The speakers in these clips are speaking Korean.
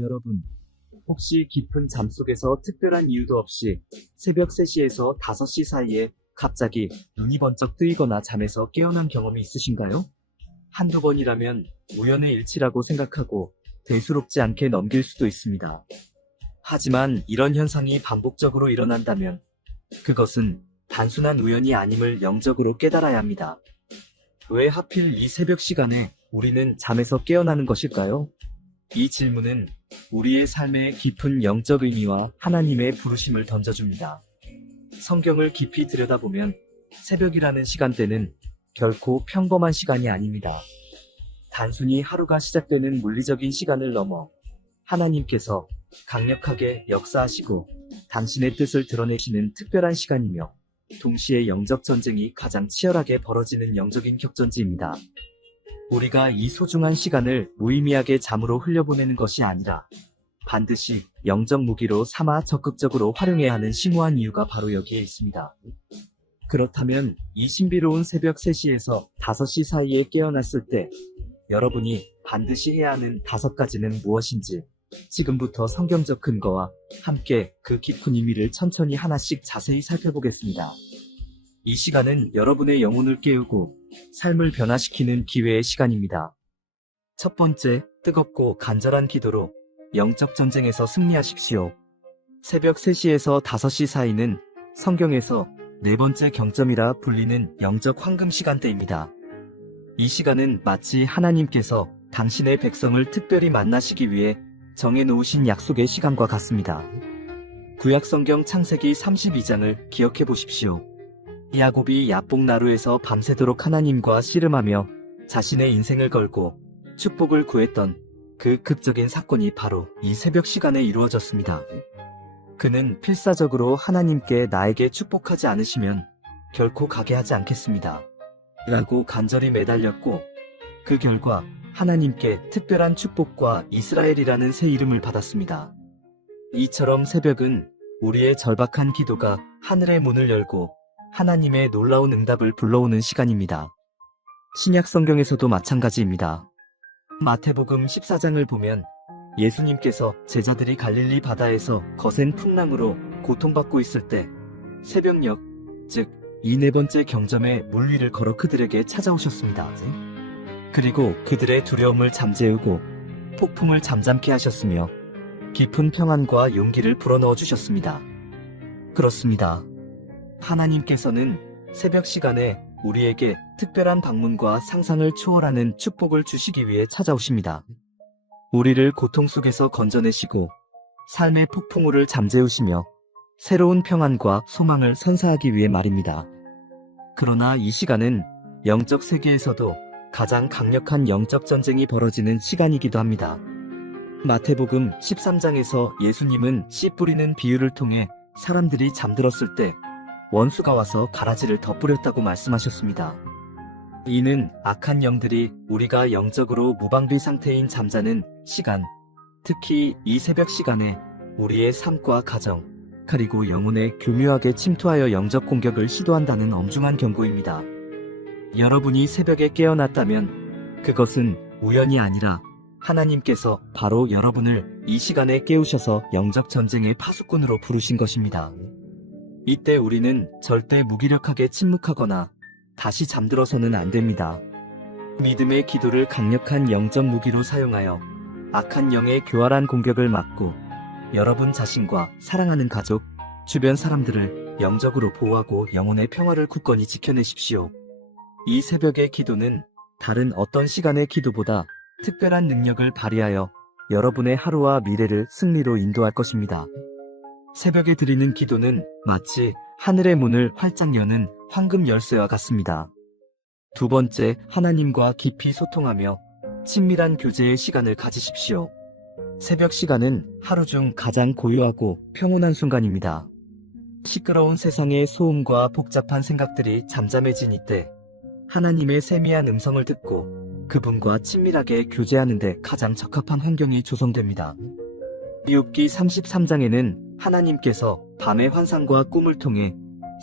여러분, 혹시 깊은 잠 속에서 특별한 이유도 없이 새벽 3시에서 5시 사이에 갑자기 눈이 번쩍 뜨이거나 잠에서 깨어난 경험이 있으신가요? 한두 번이라면 우연의 일치라고 생각하고 대수롭지 않게 넘길 수도 있습니다. 하지만 이런 현상이 반복적으로 일어난다면 그것은 단순한 우연이 아님을 영적으로 깨달아야 합니다. 왜 하필 이 새벽 시간에 우리는 잠에서 깨어나는 것일까요? 이 질문은 우리의 삶의 깊은 영적 의미와 하나님의 부르심을 던져줍니다. 성경을 깊이 들여다보면 새벽이라는 시간대는 결코 평범한 시간이 아닙니다. 단순히 하루가 시작되는 물리적인 시간을 넘어 하나님께서 강력하게 역사하시고 당신의 뜻을 드러내시는 특별한 시간이며 동시에 영적 전쟁이 가장 치열하게 벌어지는 영적인 격전지입니다. 우리가 이 소중한 시간을 무의미하게 잠으로 흘려보내는 것이 아니라 반드시 영적 무기로 삼아 적극적으로 활용해야 하는 심오한 이유가 바로 여기에 있습니다. 그렇다면 이 신비로운 새벽 3시에서 5시 사이에 깨어났을 때 여러분이 반드시 해야 하는 5가지는 무엇인지 지금부터 성경적 근거와 함께 그 깊은 의미를 천천히 하나씩 자세히 살펴보겠습니다. 이 시간은 여러분의 영혼을 깨우고 삶을 변화시키는 기회의 시간입니다. 첫 번째, 뜨겁고 간절한 기도로 영적 전쟁에서 승리하십시오. 새벽 3시에서 5시 사이는 성경에서 네 번째 경점이라 불리는 영적 황금 시간대입니다. 이 시간은 마치 하나님께서 당신의 백성을 특별히 만나시기 위해 정해놓으신 약속의 시간과 같습니다. 구약성경 창세기 32장을 기억해 보십시오. 야곱이 야복나루에서 밤새도록 하나님과 씨름하며 자신의 인생을 걸고 축복을 구했던 그 극적인 사건이 바로 이 새벽 시간에 이루어졌습니다. 그는 필사적으로 하나님께 나에게 축복하지 않으시면 결코 가게 하지 않겠습니다. 라고 간절히 매달렸고 그 결과 하나님께 특별한 축복과 이스라엘이라는 새 이름을 받았습니다. 이처럼 새벽은 우리의 절박한 기도가 하늘의 문을 열고 하나님의 놀라운 응답을 불러오는 시간입니다. 신약 성경에서도 마찬가지입니다. 마태복음 14장을 보면 예수님께서 제자들이 갈릴리 바다에서 거센 풍랑으로 고통받고 있을 때 새벽녘, 즉 이 네 번째 경점에 물 위를 걸어 그들에게 찾아오셨습니다. 그리고 그들의 두려움을 잠재우고 폭풍을 잠잠케 하셨으며 깊은 평안과 용기를 불어넣어 주셨습니다. 그렇습니다. 하나님께서는 새벽 시간에 우리에게 특별한 방문과 상상을 초월하는 축복을 주시기 위해 찾아오십니다. 우리를 고통 속에서 건져내시고 삶의 폭풍우를 잠재우시며 새로운 평안과 소망을 선사하기 위해 말입니다. 그러나 이 시간은 영적 세계에서도 가장 강력한 영적 전쟁이 벌어지는 시간이기도 합니다. 마태복음 13장에서 예수님은 씨 뿌리는 비유를 통해 사람들이 잠들었을 때 원수가 와서 가라지를 덧뿌렸다고 말씀하셨습니다. 이는 악한 영들이 우리가 영적으로 무방비 상태인 잠자는 시간, 특히 이 새벽 시간에 우리의 삶과 가정, 그리고 영혼에 교묘하게 침투하여 영적 공격을 시도한다는 엄중한 경고입니다. 여러분이 새벽에 깨어났다면 그것은 우연이 아니라 하나님께서 바로 여러분을 이 시간에 깨우셔서 영적 전쟁의 파수꾼으로 부르신 것입니다. 이때 우리는 절대 무기력하게 침묵하거나 다시 잠들어서는 안 됩니다. 믿음의 기도를 강력한 영적 무기로 사용하여 악한 영의 교활한 공격을 막고 여러분 자신과 사랑하는 가족, 주변 사람들을 영적으로 보호하고 영혼의 평화를 굳건히 지켜내십시오. 이 새벽의 기도는 다른 어떤 시간의 기도보다 특별한 능력을 발휘하여 여러분의 하루와 미래를 승리로 인도할 것입니다. 새벽에 드리는 기도는 마치 하늘의 문을 활짝 여는 황금 열쇠와 같습니다. 두 번째, 하나님과 깊이 소통하며 친밀한 교제의 시간을 가지십시오. 새벽 시간은 하루 중 가장 고요하고 평온한 순간입니다. 시끄러운 세상의 소음과 복잡한 생각들이 잠잠해진 이때 하나님의 세미한 음성을 듣고 그분과 친밀하게 교제하는 데 가장 적합한 환경이 조성됩니다. 욥기 33장에는 하나님께서 밤의 환상과 꿈을 통해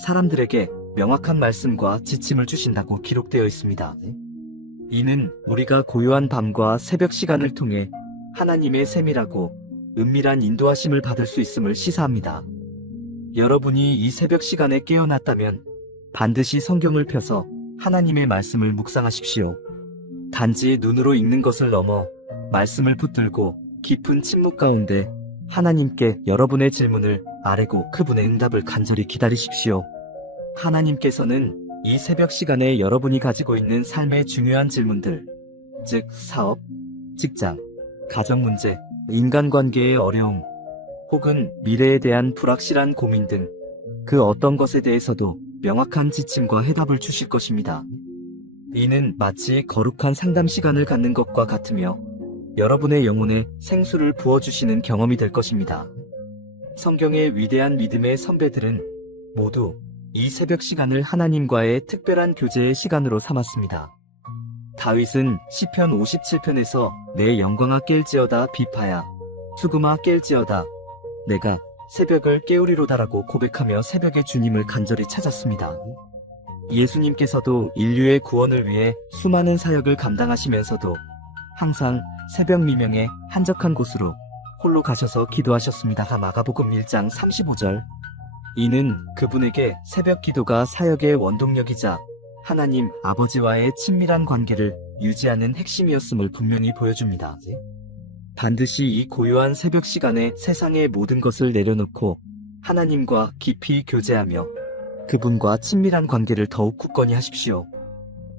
사람들에게 명확한 말씀과 지침을 주신다고 기록되어 있습니다. 이는 우리가 고요한 밤과 새벽 시간을 통해 하나님의 세밀하고 은밀한 인도하심을 받을 수 있음을 시사합니다. 여러분이 이 새벽 시간에 깨어났다면 반드시 성경을 펴서 하나님의 말씀을 묵상하십시오. 단지 눈으로 읽는 것을 넘어 말씀을 붙들고 깊은 침묵 가운데 하나님께 여러분의 질문을 아뢰고 그분의 응답을 간절히 기다리십시오. 하나님께서는 이 새벽 시간에 여러분이 가지고 있는 삶의 중요한 질문들, 즉 사업, 직장, 가정 문제, 인간관계의 어려움, 혹은 미래에 대한 불확실한 고민 등 그 어떤 것에 대해서도 명확한 지침과 해답을 주실 것입니다. 이는 마치 거룩한 상담 시간을 갖는 것과 같으며 여러분의 영혼에 생수를 부어주시는 경험이 될 것입니다. 성경의 위대한 믿음의 선배들은 모두 이 새벽 시간을 하나님과의 특별한 교제의 시간으로 삼았습니다. 다윗은 시편 57편에서 내 영광아 깰지어다 비파야 수금아 깰지어다 내가 새벽을 깨우리로다라고 고백하며 새벽의 주님을 간절히 찾았습니다. 예수님께서도 인류의 구원을 위해 수많은 사역을 감당하시면서도 항상 새벽 미명에 한적한 곳으로 홀로 가셔서 기도하셨습니다. 마가복음 1장 35절. 이는 그분에게 새벽 기도가 사역의 원동력이자 하나님 아버지와의 친밀한 관계를 유지하는 핵심이었음을 분명히 보여줍니다. 반드시 이 고요한 새벽 시간에 세상의 모든 것을 내려놓고 하나님과 깊이 교제하며 그분과 친밀한 관계를 더욱 굳건히 하십시오.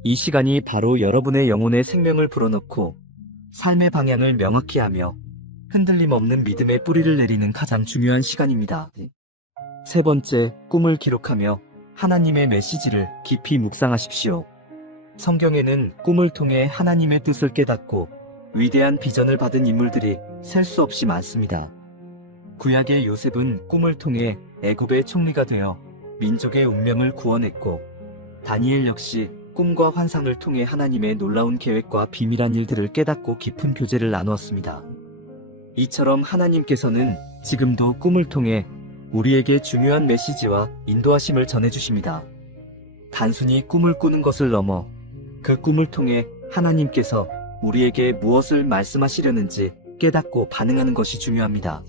이 시간이 바로 여러분의 영혼의 생명을 불어넣고 삶의 방향을 명확히 하며 흔들림 없는 믿음의 뿌리를 내리는 가장 중요한 시간입니다. 세 번째, 꿈을 기록하며 하나님의 메시지를 깊이 묵상하십시오. 성경에는 꿈을 통해 하나님의 뜻을 깨닫고 위대한 비전을 받은 인물들이 셀 수 없이 많습니다. 구약의 요셉은 꿈을 통해 애굽의 총리가 되어 민족의 운명을 구원했고, 다니엘 역시 꿈과 환상을 통해 하나님의 놀라운 계획과 비밀한 일들을 깨닫고 깊은 교제를 나누었습니다. 이처럼 하나님께서는 지금도 꿈을 통해 우리에게 중요한 메시지와 인도하심을 전해주십니다. 단순히 꿈을 꾸는 것을 넘어 그 꿈을 통해 하나님께서 우리에게 무엇을 말씀하시려는지 깨닫고 반응하는 것이 중요합니다.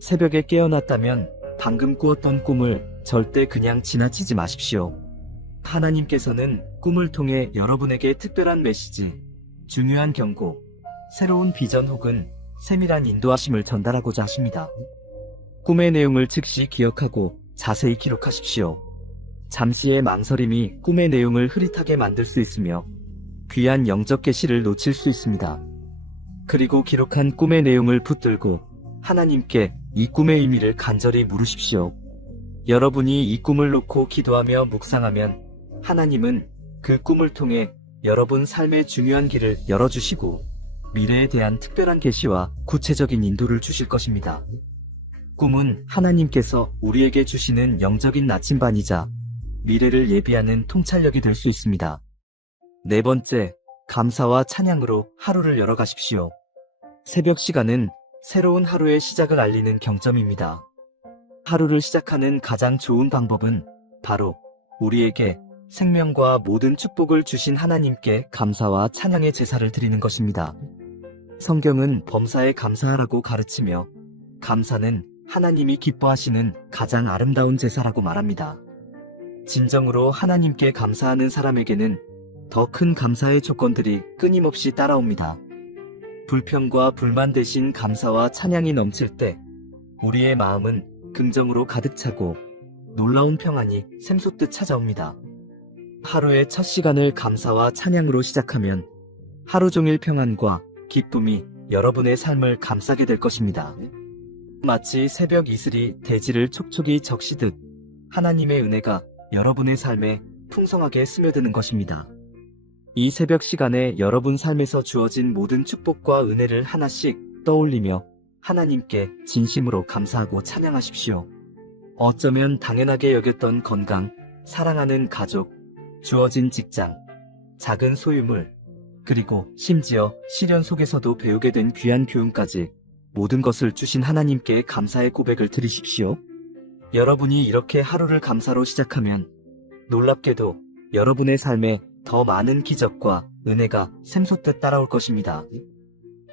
새벽에 깨어났다면 방금 꾸었던 꿈을 절대 그냥 지나치지 마십시오. 하나님께서는 꿈을 통해 여러분에게 특별한 메시지, 중요한 경고, 새로운 비전 혹은 세밀한 인도하심을 전달하고자 하십니다. 꿈의 내용을 즉시 기억하고 자세히 기록하십시오. 잠시의 망설임이 꿈의 내용을 흐릿하게 만들 수 있으며 귀한 영적 계시를 놓칠 수 있습니다. 그리고 기록한 꿈의 내용을 붙들고 하나님께 이 꿈의 의미를 간절히 물으십시오. 여러분이 이 꿈을 놓고 기도하며 묵상하면 하나님은 그 꿈을 통해 여러분 삶의 중요한 길을 열어주시고 미래에 대한 특별한 계시와 구체적인 인도를 주실 것입니다. 꿈은 하나님께서 우리에게 주시는 영적인 나침반이자 미래를 예비하는 통찰력이 될 수 있습니다. 네 번째, 감사와 찬양으로 하루를 열어가십시오. 새벽 시간은 새로운 하루의 시작을 알리는 경점입니다. 하루를 시작하는 가장 좋은 방법은 바로 우리에게 생명과 모든 축복을 주신 하나님께 감사와 찬양의 제사를 드리는 것입니다. 성경은 범사에 감사하라고 가르치며 감사는 하나님이 기뻐하시는 가장 아름다운 제사라고 말합니다. 진정으로 하나님께 감사하는 사람에게는 더 큰 감사의 조건들이 끊임없이 따라옵니다. 불평과 불만 대신 감사와 찬양이 넘칠 때 우리의 마음은 긍정으로 가득 차고 놀라운 평안이 샘솟듯 찾아옵니다. 하루의 첫 시간을 감사와 찬양으로 시작하면 하루 종일 평안과 기쁨이 여러분의 삶을 감싸게 될 것입니다. 마치 새벽 이슬이 대지를 촉촉이 적시듯 하나님의 은혜가 여러분의 삶에 풍성하게 스며드는 것입니다. 이 새벽 시간에 여러분 삶에서 주어진 모든 축복과 은혜를 하나씩 떠올리며 하나님께 진심으로 감사하고 찬양하십시오. 어쩌면 당연하게 여겼던 건강, 사랑하는 가족, 주어진 직장, 작은 소유물, 그리고 심지어 시련 속에서도 배우게 된 귀한 교훈까지 모든 것을 주신 하나님께 감사의 고백을 드리십시오. 여러분이 이렇게 하루를 감사로 시작하면 놀랍게도 여러분의 삶에 더 많은 기적과 은혜가 샘솟듯 따라올 것입니다.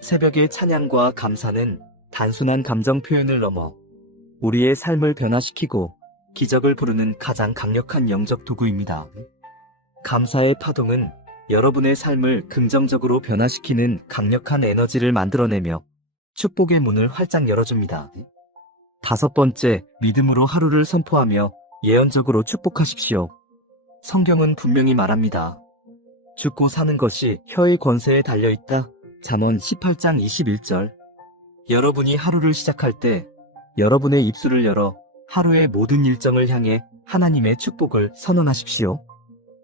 새벽의 찬양과 감사는 단순한 감정 표현을 넘어 우리의 삶을 변화시키고 기적을 부르는 가장 강력한 영적 도구입니다. 감사의 파동은 여러분의 삶을 긍정적으로 변화시키는 강력한 에너지를 만들어내며 축복의 문을 활짝 열어줍니다. 5번째, 믿음으로 하루를 선포하며 예언적으로 축복하십시오. 성경은 분명히 말합니다. 죽고 사는 것이 혀의 권세에 달려있다. 잠언 18장 21절. 여러분이 하루를 시작할 때 여러분의 입술을 열어 하루의 모든 일정을 향해 하나님의 축복을 선언하십시오.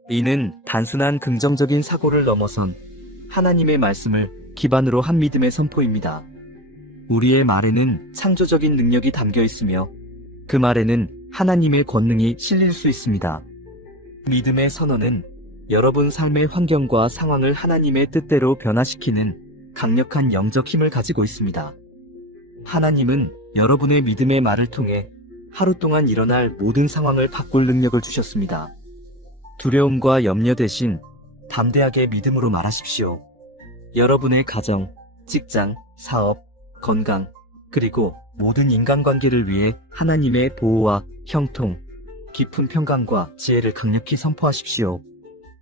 이는 단순한 긍정적인 사고를 넘어선 하나님의 말씀을 기반으로 한 믿음의 선포입니다. 우리의 말에는 창조적인 능력이 담겨 있으며 그 말에는 하나님의 권능이 실릴 수 있습니다. 믿음의 선언은 여러분 삶의 환경과 상황을 하나님의 뜻대로 변화시키는 강력한 영적 힘을 가지고 있습니다. 하나님은 여러분의 믿음의 말을 통해 하루 동안 일어날 모든 상황을 바꿀 능력을 주셨습니다. 두려움과 염려 대신 담대하게 믿음으로 말하십시오. 여러분의 가정, 직장, 사업, 건강, 그리고 모든 인간관계를 위해 하나님의 보호와 형통, 깊은 평강과 지혜를 강력히 선포하십시오.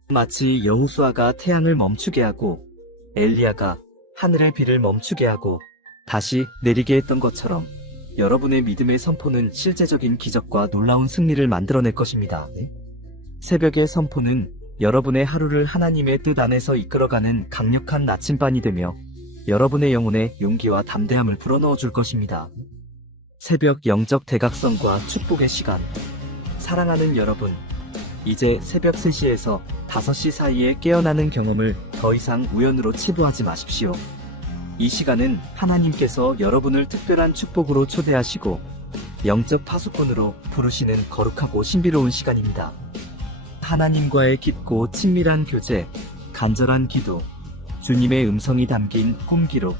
마치 여호수아가 태양을 멈추게 하고 엘리야가 하늘의 비를 멈추게 하고 다시 내리게 했던 것처럼 여러분의 믿음의 선포는 실제적인 기적과 놀라운 승리를 만들어낼 것입니다. 새벽의 선포는 여러분의 하루를 하나님의 뜻 안에서 이끌어가는 강력한 나침반이 되며 여러분의 영혼에 용기와 담대함을 불어넣어 줄 것입니다. 새벽 영적 대각성과 축복의 시간. 사랑하는 여러분, 이제 새벽 3시에서 5시 사이에 깨어나는 경험을 더 이상 우연으로 치부하지 마십시오. 이 시간은 하나님께서 여러분을 특별한 축복으로 초대하시고 영적 파수꾼으로 부르시는 거룩하고 신비로운 시간입니다. 하나님과의 깊고 친밀한 교제, 간절한 기도, 주님의 음성이 담긴 꿈 기록,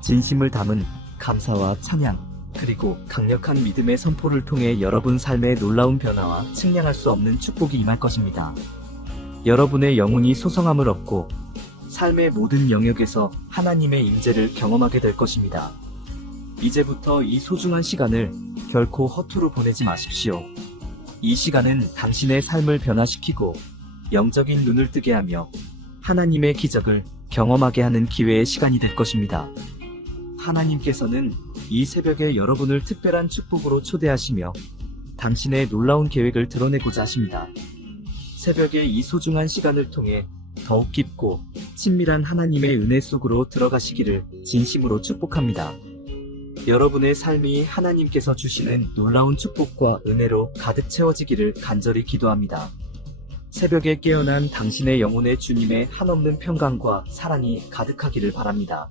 진심을 담은 감사와 찬양, 그리고 강력한 믿음의 선포를 통해 여러분 삶의 놀라운 변화와 측량할 수 없는 축복이 임할 것입니다. 여러분의 영혼이 소성함을 얻고 삶의 모든 영역에서 하나님의 임재를 경험하게 될 것입니다. 이제부터 이 소중한 시간을 결코 허투루 보내지 마십시오. 이 시간은 당신의 삶을 변화시키고 영적인 눈을 뜨게 하며 하나님의 기적을 경험하게 하는 기회의 시간이 될 것입니다. 하나님께서는 이 새벽에 여러분을 특별한 축복으로 초대하시며 당신의 놀라운 계획을 드러내고자 하십니다. 새벽의 이 소중한 시간을 통해 더욱 깊고 친밀한 하나님의 은혜 속으로 들어가시기를 진심으로 축복합니다. 여러분의 삶이 하나님께서 주시는 놀라운 축복과 은혜로 가득 채워지기를 간절히 기도합니다. 새벽에 깨어난 당신의 영혼에 주님의 한없는 평강과 사랑이 가득하기를 바랍니다.